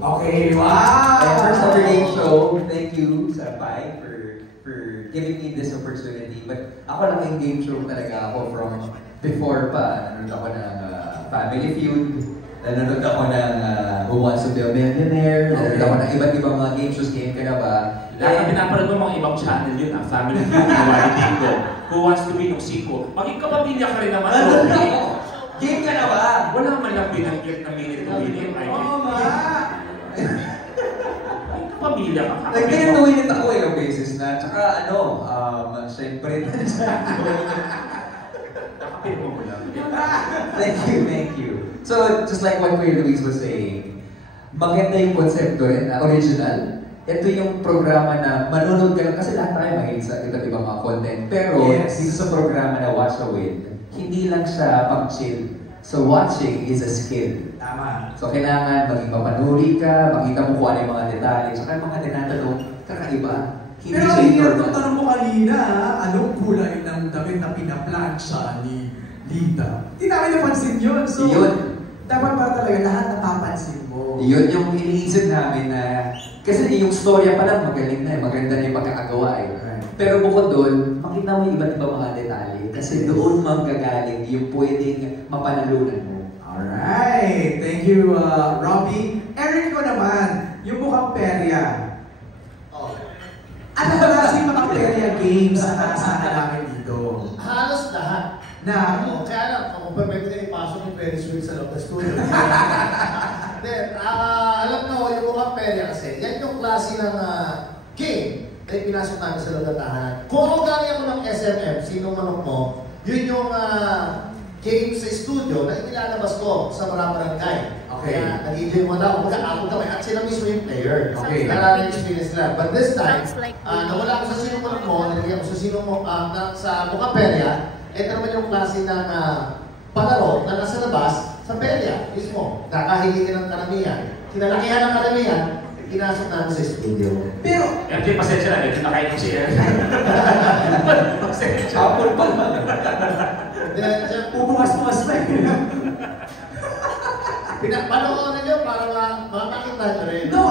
Okay, wow! And first ever game show, thank you sa Pai for giving me this opportunity. But ako lang yung game show talaga ako from before pa. Nanonood ako ng Family Feud, nanonood ako ng Who Wants to Be a Millionaire, nanonood ako ng iba't ibang mga game shows. Game ka na ba? Lahat na pinapanood mo mga ibang channel yun, Family Feud, Walitingo, Who Wants to Be Nuksiko. Maging kapamilya ka rin naman. Game ka na ba? Wala man lang binanggit na minute to minute. Oo nga! Pamilya ka. Nag-minute to minute ako ilang beses na. Tsaka syempre. Nakapit mo mo lang. Thank you. So, just like what Kuya Luis was saying, maganda yung konsepto rin, original. Ito yung programa na manunod ka lang, kasi lahat tayo mahilig sa iba't ibang mga content. Pero, dito sa programa na Watch the Win, hindi lang siya pang-chill. So, watching is a skill. Tama. So, kailangan maging mapanuri ka, makita mo kung ano yung mga detalye, tsaka yung mga tinatanong, kakaiba. Pero hindi yung tanong mo kanina, anong kulay ng damit na pinaplansya ni Lita? Hindi namin napansin yun. So, dapat ba talaga lahat napapansin mo? Yun yung iniisip namin na, kasi yung storya pa lang magaling na maganda na yung pagkakagawa eh. Pero bukod doon, makita mo yung iba't ibang mga detalye kasi doon manggagaling yung pwedeng mapanalunan mo. Alright! Thank you, Robbie. Eric ko naman, yung mukhang perya. Ano ba kasi yung mga perya games na nakasana namin dito? Halos lahat. Na? Kaya lang, kung pwede na ipasok yung Ferris wheel sa loob ng studio. Then, alam mo, yung mukhang perya kasi, yan yung klase ng game na pinasok namin sa loob ng tahanan. Kung ako galing ako ng SMM, sinong manok mo, yun yung game sa studio na inilalabas ko sa mga barangay. Okay. Kaya nag-enjoy mo na ako, mag-aakot kami at sila mismo yung player. Okay. Nalala yung experience nila. But this time, nawala ako sa sinong manok mo, nalagyan ko sa sinong mo, sa mukhang perya. Ito naman yung klase ng palaro na nasa labas sa perya mismo. Nakahili ka ng karamihan. Kinalakihan ng karamihan, pinasok namin sa studio. Pero, MJ, pasensya na, medyo nakain si Eric. Pasensya. Kapon pa lang. pupumas-pumas na eh. Panood nyo para makakita nyo rin. No,